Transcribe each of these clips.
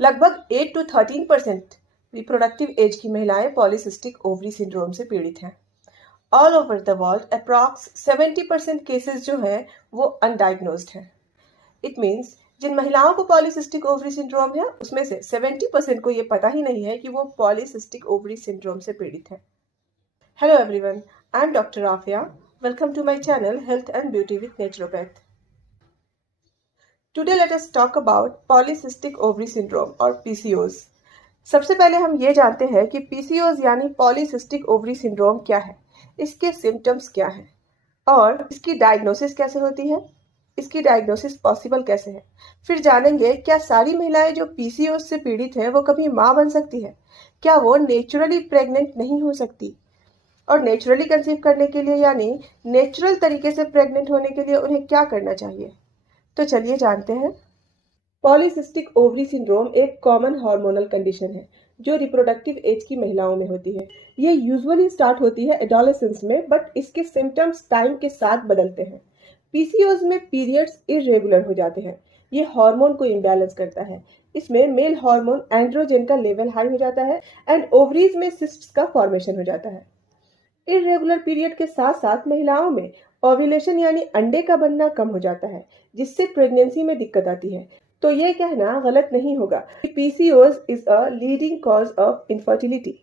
लगभग 8 to 13% reproductive age की महिलाएं पॉलीसिस्टिक ओवरी सिंड्रोम से पीड़ित हैं। All over the world approx 70% cases जो हैं वो अनडायग्नोज्ड हैं। इट मीन्स जिन महिलाओं को पॉलीसिस्टिक ओवरी सिंड्रोम है उसमें से 70% को ये पता ही नहीं है कि वो पॉलीसिस्टिक ओवरी सिंड्रोम से पीड़ित है। Hello everyone, I am doctor Afia. Welcome to my channel health and beauty with naturopath. Today let us talk about polycystic ovary syndrome और पीसीओएस। सबसे पहले हम ये जानते हैं कि पीसीओएस यानी पॉलीसिस्टिक ओवरी सिंड्रोम क्या है, इसके सिम्टम्स क्या हैं और इसकी डायग्नोसिस कैसे होती है, इसकी डायग्नोसिस पॉसिबल कैसे है। फिर जानेंगे क्या सारी महिलाएं जो पीसीओएस से पीड़ित हैं वो कभी माँ बन सकती है, क्या वो नेचुरली प्रेग्नेंट नहीं हो सकती, और नेचुरली कंसीव करने के लिए यानी नेचुरल तरीके से प्रेग्नेंट होने के लिए उन्हें क्या करना चाहिए। तो चलिए जानते हैं। पॉलीसिस्टिक ओवरी सिंड्रोम एक कॉमन हार्मोनल कंडीशन है जो रिप्रोडक्टिव एज की महिलाओं में होती है। ये यूजुअली स्टार्ट होती है एडोलेसेंस में, बट इसके सिम्टम्स टाइम के साथ बदलते हैं। पीसीओएस में पीरियड्स इरेगुलर हो जाते हैं। ये हार्मोन को इम्बैलेंस करता है। इसमें मेल हार्मोन एंड्रोजन का लेवल हाई हो जाता है एंड ओवरीज में सिस्ट्स का फॉर्मेशन हो जाता है। इरेगुलर पीरियड के साथ साथ महिलाओं में ओव्यूलेशन यानी अंडे का बनना कम हो जाता है, जिससे प्रेगनेंसी में दिक्कत आती है। तो ये कहना गलत नहीं होगा कि PCOS is a leading cause of infertility.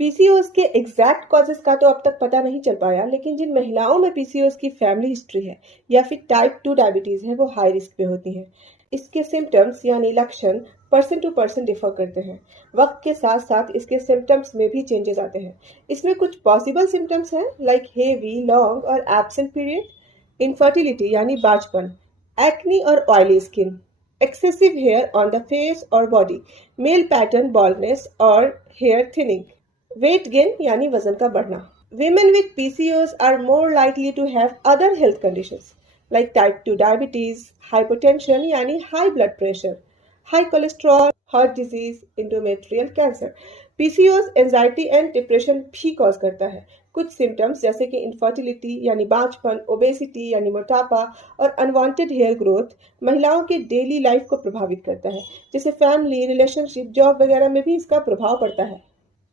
PCOS के एग्जैक्ट कॉजेस का तो अब तक पता नहीं चल पाया, लेकिन जिन महिलाओं में पीसीओएस की फैमिली हिस्ट्री है या फिर टाइप 2 डायबिटीज है वो हाई रिस्क पे होती हैं। इसके सिम्टम्स यानी लक्षण पर्सन टू पर्सन डिफर करते हैं। वक्त के साथ साथ इसके सिम्टम्स में भी चेंजेस आते हैं। इसमें कुछ पॉसिबल सिम्टम्स हैं लाइक हेवी, लॉन्ग और एब्सेंट पीरियड, इनफर्टिलिटी यानी बांझपन, एक्नी और oily skin, excessive hair on the face और बॉडी, मेल पैटर्न बॉल्डनेस और हेयर थिनिंग, वेट गेन यानी वजन का बढ़ना। Women with PCOS are more likely to have other health conditions like type 2 diabetes, hypertension यानी high blood pressure, high cholesterol, heart disease, endometrial cancer. PCOS anxiety and depression भी cause करता है। कुछ symptoms जैसे कि इनफर्टिलिटी यानी बांझपन, obesity यानी मोटापा और अनवांटेड हेयर ग्रोथ महिलाओं के डेली लाइफ को प्रभावित करता है, जैसे फैमिली, रिलेशनशिप, जॉब वगैरह में भी इसका प्रभाव पड़ता है।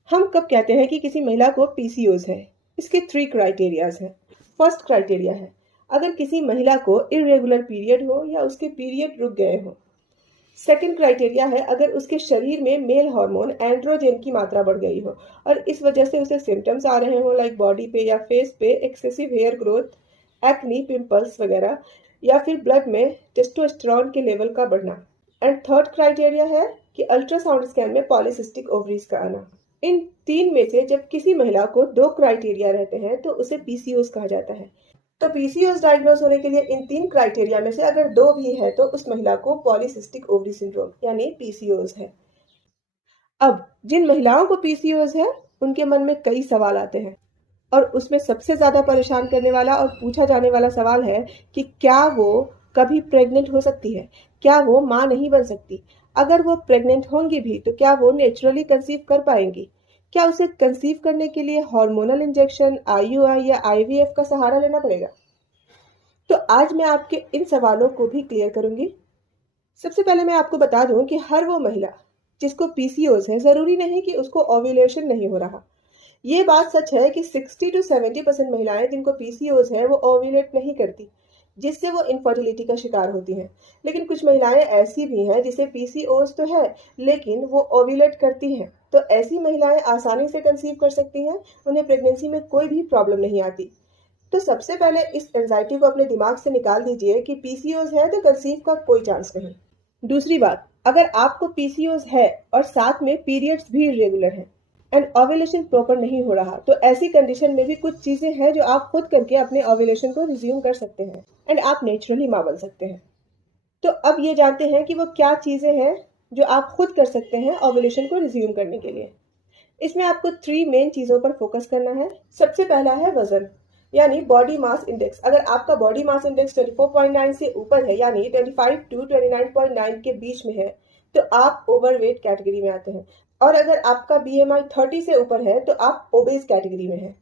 हम कब कहते हैं कि किसी महिला को पीसीओएस है? इसके 3 क्राइटेरियाज हैं। फर्स्ट क्राइटेरिया है अगर किसी महिला को इरेगुलर पीरियड हो या उसके पीरियड रुक गए हो। सेकंड क्राइटेरिया है अगर उसके शरीर में मेल हार्मोन एंड्रोजन की मात्रा बढ़ गई हो और इस वजह से उसे सिम्टम्स आ रहे हो लाइक बॉडी पे या फेस पे excessive hair growth, acne, pimples वगैरह, या फिर ब्लड में टेस्टोस्टेरोन के लेवल का बढ़ना। एंड थर्ड क्राइटेरिया है कि अल्ट्रासाउंड स्कैन में पॉलीसिस्टिक ओवरीज का आना। इन 3 में से जब किसी महिला को 2 क्राइटेरिया रहते हैं तो उसे पीसीओएस कहा जाता है। तो पीसीओएस डायग्नोज होने के लिए इन 3 क्राइटेरिया में से अगर 2 भी है तो उस महिला को पॉलीसिस्टिक ओवरी सिंड्रोम यानी पीसीओएस है। अब जिन महिलाओं को पीसीओएस है उनके मन में कई सवाल आते हैं और उसमें सबसे ज्यादा परेशान करने वाला और पूछा जाने वाला सवाल है कि क्या वो कभी प्रेग्नेंट हो सकती है, क्या वो माँ नहीं बन सकती, अगर वो प्रेग्नेंट होंगी भी तो क्या वो नेचुरली कंसीव कर पाएंगी, क्या उसे कंसीव करने के लिए हार्मोनल इंजेक्शन, आईयूआई या आईवीएफ का सहारा लेना पड़ेगा। तो आज मैं आपके इन सवालों को भी क्लियर करूंगी। सबसे पहले मैं आपको बता दूं कि हर वो महिला जिसको पीसीओएस है जरूरी नहीं कि उसको ओव्यूलेशन नहीं हो रहा। ये बात सच है कि 60 to 70% महिलाएं जिनको पीसीओएस है वो ओव्यूलेट नहीं करती, जिससे वो इनफर्टिलिटी का शिकार होती हैं। लेकिन कुछ महिलाएं ऐसी भी हैं जिसे पीसीओएस तो है लेकिन वो ओव्यूलेट करती हैं, तो ऐसी महिलाएं आसानी से कंसीव कर सकती हैं, उन्हें प्रेगनेंसी में कोई भी प्रॉब्लम नहीं आती। तो सबसे पहले इस एंजाइटी को अपने दिमाग से निकाल दीजिए कि पीसीओएस है तो कंसीव का कोई चांस नहीं। दूसरी बात, अगर आपको पीसीओएस है और साथ में पीरियड्स भी इरेगुलर हैं एंड ओव्यूलेशन प्रॉपर नहीं हो रहा, तो ऐसी कंडीशन में भी कुछ चीजें हैं जो आप खुद करके अपने ओव्यूलेशन को रिज्यूम कर सकते हैं एंड आप नेचुरली मां बन सकते हैं। तो अब ये जानते हैं कि वो क्या चीजें हैं जो आप खुद कर सकते हैं ओव्यूलेशन को रिज्यूम करने के लिए। इसमें आपको 3 मेन चीजों पर फोकस करना है। सबसे पहला है वजन यानी बॉडी मास इंडेक्स। अगर आपका बॉडी मास इंडेक्स 24.9 से ऊपर है यानी 25 to 29.9 के बीच में है तो आप ओवरवेट कैटेगरी में आते हैं, और अगर आपका बीएमआई 30 से ऊपर है तो आप ओबेस कैटेगरी में हैं।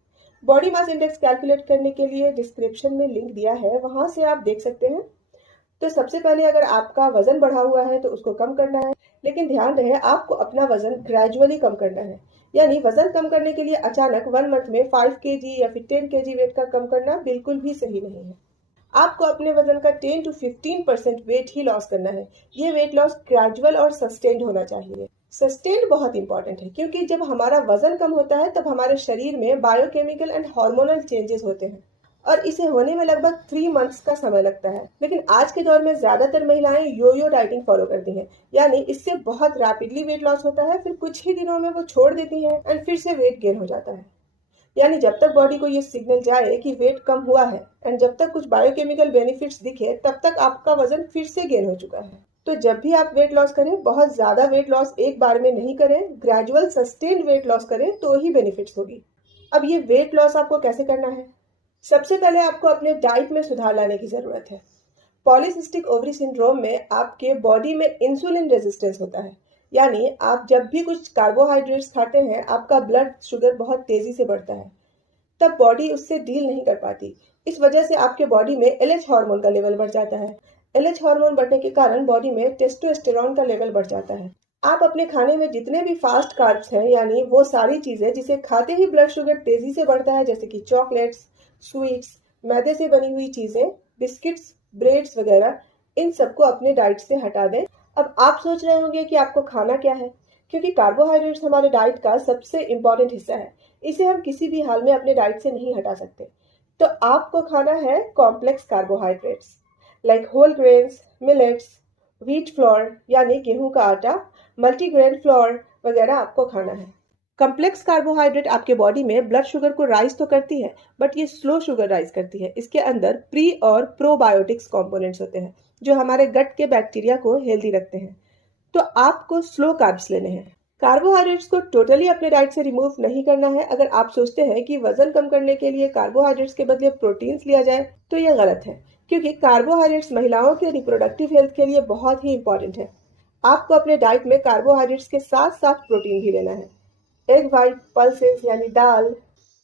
बॉडी मास इंडेक्स कैलकुलेट करने के लिए डिस्क्रिप्शन में लिंक दिया है, वहां से आप देख सकते हैं। तो सबसे पहले अगर आपका वजन बढ़ा हुआ है तो उसको कम करना है, लेकिन ध्यान रहे आपको अपना वजन ग्रेजुअली कम करना है। यानी वजन कम करने के लिए अचानक 1 मंथ में 5 केजी या फिर 10 केजी वेट का कम करना बिल्कुल भी सही नहीं है। आपको अपने वजन का 10 to 15% वेट ही लॉस करना है। ये वेट लॉस ग्रेजुअल और सस्टेन्ड होना चाहिए। सस्टेन्ड बहुत इंपॉर्टेंट है क्योंकि जब हमारा वजन कम होता है तब हमारे शरीर में बायोकेमिकल एंड हार्मोनल चेंजेस होते हैं और इसे होने में लगभग 3 मंथ्स का समय लगता है। लेकिन आज के दौर में ज्यादातर महिलाएं योयो डाइटिंग फॉलो करती हैं, यानी इससे बहुत रैपिडली वेट लॉस होता है, फिर कुछ ही दिनों में वो छोड़ देती हैं एंड फिर से वेट गेन हो जाता है। यानी जब तक बॉडी को ये सिग्नल जाए कि वेट कम हुआ है एंड जब तक कुछ बायोकेमिकल बेनिफिट्स दिखे तब तक आपका वजन फिर से गेन हो चुका है। तो जब भी आप वेट लॉस करें, बहुत ज्यादा वेट लॉस एक बार में नहीं करें, ग्रेजुअल सस्टेन्ड वेट लॉस करें तो ही बेनिफिट्स होगी। अब ये वेट लॉस आपको कैसे करना है? सबसे पहले आपको अपने डाइट में सुधार लाने की जरूरत है। पॉलीसिस्टिक ओवरी सिंड्रोम में आपके बॉडी में इंसुलिन रेजिस्टेंस होता है, यानी आप जब भी कुछ कार्बोहाइड्रेट्स खाते हैं आपका ब्लड शुगर बहुत तेजी से बढ़ता है, तब बॉडी उससे डील नहीं कर पाती। इस वजह से आपके बॉडी में एलएच हार्मोन का लेवल बढ़ जाता है। एलएच हार्मोन बढ़ने के कारण बॉडी में टेस्टोस्टेरोन का लेवल बढ़ जाता है। आप अपने खाने में जितने भी फास्ट कार्ब्स हैं, यानी वो सारी चीजें जिसे खाते ही ब्लड शुगर तेजी से बढ़ता है, जैसे कि चॉकलेट्स, स्वीट्स, मैदे से बनी हुई चीजें, बिस्किट्स, ब्रेड्स वगैरह, इन सबको अपने डाइट से हटा दें। अब आप सोच रहे होंगे कि आपको खाना क्या है, क्योंकि कार्बोहाइड्रेट्स हमारे डाइट का सबसे इम्पोर्टेंट हिस्सा है। इसे हम किसी भी हाल में अपने डाइट से नहीं हटा सकते। तो आपको खाना है complex carbohydrates like whole grains, millets, wheat flour यानी गेहूं का आटा, मल्टीग्रेन फ्लोर वगैरह आपको खाना है। कम्प्लेक्स कार्बोहाइड्रेट आपके बॉडी में ब्लड शुगर को राइज तो करती है, बट ये स्लो शुगर राइज करती है। इसके अंदर प्री और प्रोबायोटिक्स कंपोनेंट्स होते हैं जो हमारे गट के बैक्टीरिया को हेल्दी रखते हैं। तो आपको स्लो कार्ब्स लेने हैं। कार्बोहाइड्रेट्स को टोटली अपने डाइट से रिमूव नहीं करना है। अगर आप सोचते हैं कि वजन कम करने के लिए कार्बोहाइड्रेट्स के बदले प्रोटीन्स लिया जाए तो यह गलत है, क्योंकि कार्बोहाइड्रेट्स महिलाओं के रिप्रोडक्टिव हेल्थ के लिए बहुत ही इंपॉर्टेंट है। आपको अपने डाइट में कार्बोहाइड्रेट्स के साथ साथ प्रोटीन भी लेना है। एग वाइट, पल्सेस यानी दाल,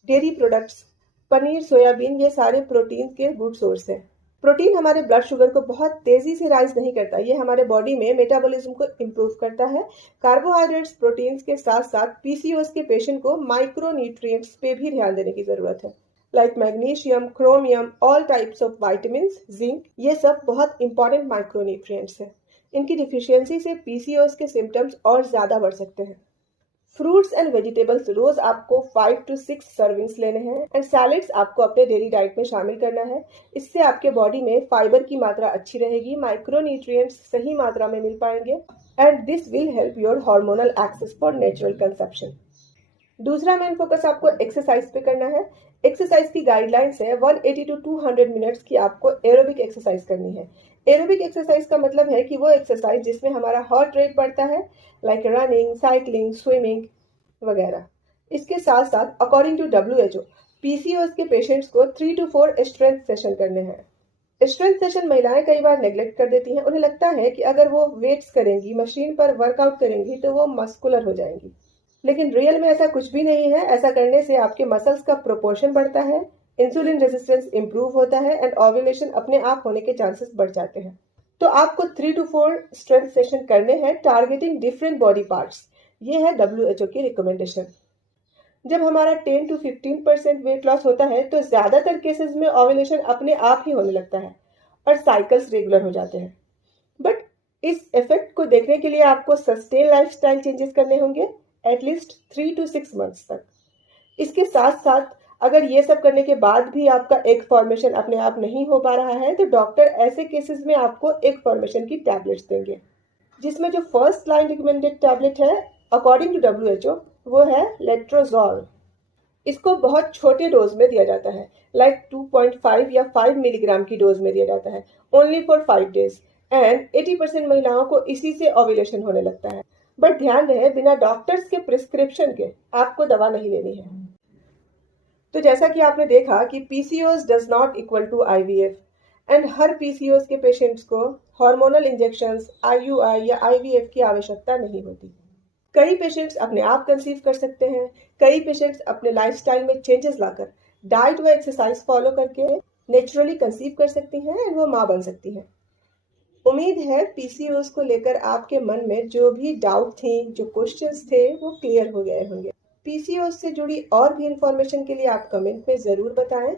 डेयरी प्रोडक्ट्स, पनीर, सोयाबीन, ये सारे प्रोटीन के गुड सोर्स हैं। प्रोटीन हमारे ब्लड शुगर को बहुत तेजी से राइज नहीं करता, ये हमारे बॉडी में मेटाबॉलिज्म को इम्प्रूव करता है। कार्बोहाइड्रेट्स, प्रोटीन्स के साथ साथ पीसीओएस के पेशेंट को माइक्रो न्यूट्रिएंट्स पे भी ध्यान देने की जरूरत है, like magnesium, chromium, all types of vitamin, zinc, ये सब बहुत इंपॉर्टेंट माइक्रो न्यूट्रिएंट्स हैं। इनकी डिफिशियंसी से पीसीओएस के सिम्टम्स और ज्यादा बढ़ सकते हैं। फ्रूट्स एंड वेजिटेबल्स रोज आपको 5 to 6 सर्विंग्स लेने हैं एंड सैलेड्स आपको अपने डेली डाइट में शामिल करना है। इससे आपके बॉडी में फाइबर की मात्रा अच्छी रहेगी, माइक्रो न्यूट्रिएंट्स सही मात्रा में मिल पाएंगे and this will help your hormonal access for natural conception. दूसरा मेन फोकस आपको एक्सरसाइज पे करना है। एक्सरसाइज की गाइडलाइंस है 180 to 200 मिनट्स की आपको एरोबिक एक्सरसाइज करनी है। एरोबिक एक्सरसाइज का मतलब है कि वो एक्सरसाइज जिसमें हमारा हार्ट रेट बढ़ता है, लाइक रनिंग, साइकिलिंग, स्विमिंग वगैरह। इसके साथ साथ अकॉर्डिंग टू WHO पीसीओएस के पेशेंट्स को 3 to 4 स्ट्रेंथ सेशन करने हैं। स्ट्रेंथ सेशन महिलाएं कई बार नेग्लेक्ट कर देती हैं। उन्हें लगता है कि अगर वो वेट्स करेंगी, मशीन पर वर्कआउट करेंगी तो वो मस्कुलर हो जाएंगी, लेकिन रियल में ऐसा कुछ भी नहीं है। ऐसा करने से आपके मसल्स का प्रोपोर्शन बढ़ता है, इंसुलिन रेजिस्टेंस इंप्रूव होता है एंड ओव्यूलेशन अपने आप होने के चांसेस बढ़ जाते हैं। तो आपको 3 to 4 स्ट्रेंथ सेशन करने हैं टारगेटिंग डिफरेंट बॉडी पार्ट्स। ये है WHO की रिकमेंडेशन। जब हमारा 10 to 15% वेट लॉस होता है तो ज्यादातर केसेस में ओव्यूलेशन अपने आप ही होने लगता है और साइकिल्स रेगुलर हो जाते हैं। बट इस इफेक्ट को देखने के लिए आपको सस्टेन लाइफस्टाइल चेंजेस करने होंगे एटलीस्ट 3 to 6 मंथ्स तक। इसके साथ साथ अगर ये सब करने के बाद भी आपका एग फॉर्मेशन अपने आप नहीं हो पा रहा है तो डॉक्टर ऐसे केसेस में आपको एग फॉर्मेशन की टैबलेट्स देंगे, जिसमें जो फर्स्ट लाइन रिकमेंडेड टैबलेट है अकॉर्डिंग टू WHO वो है लेट्रोजोल। इसको बहुत छोटे डोज में दिया जाता है, लाइक 2.5 या 5 मिलीग्राम की डोज में दिया जाता है, ओनली फॉर 5 डेज एंड 80% महिलाओं को इसी से ओव्यूलेशन होने लगता है। बट ध्यान रहे, बिना डॉक्टर्स के प्रिस्क्रिप्शन के आपको दवा नहीं लेनी है। तो जैसा कि आपने देखा कि PCOS does not equal to IVF and हर PCOS के पेशेंट्स को हार्मोनल इंजेक्शंस, IUI या IVF की आवश्यकता नहीं होती। कई पेशेंट्स अपने आप कंसीव कर सकते हैं, कई पेशेंट्स अपने लाइफस्टाइल में चेंजेस लाकर डाइट व एक्सरसाइज फॉलो करके नेचुरली कंसीव कर सकती हैं एंड वो माँ बन सकती हैं। उम्मीद है पीसीओएस को लेकर आपके मन में जो भी डाउट थी, जो क्वेश्चंस थे, वो क्लियर हो गए होंगे। पीसीओएस से जुड़ी और भी इंफॉर्मेशन के लिए आप कमेंट में ज़रूर बताएं।